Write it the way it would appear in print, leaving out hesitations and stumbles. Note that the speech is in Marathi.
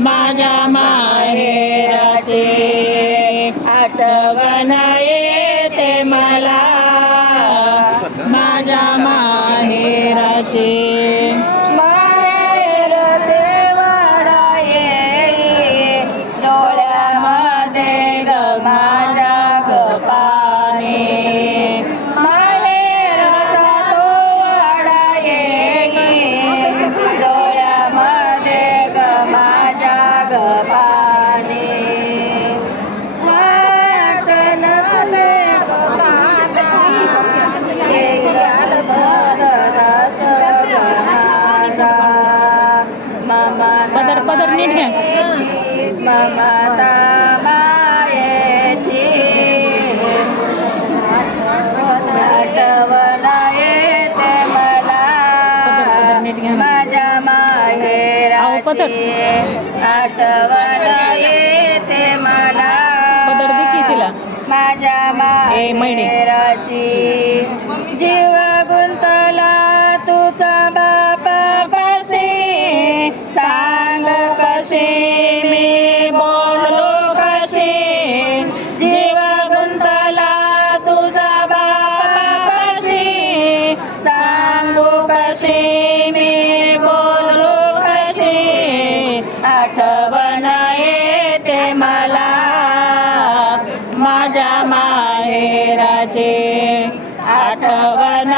माझ्या माहेराची आठवण येते मला माझ्या माहेराची माहेर देवाला येई डोळ्यामध्ये ग माझ्या ग पाणी माहेरचा तो वाडा येई डोळ्यामध्ये ग माझ्या ग पाणी पदर नीट घ्या ममता मायेची आठवण येते मला माझ्या माहेराची आठवण येते मला माझ्या माहेराची जीव गुंतला तुझा बापापाशी सांग कशी मी बोललो कशी जीव गुंतला तुझा बापापाशी सांगू कशी मी बोललो कशी आठवण येते मला माझ्या माहेराची आठवण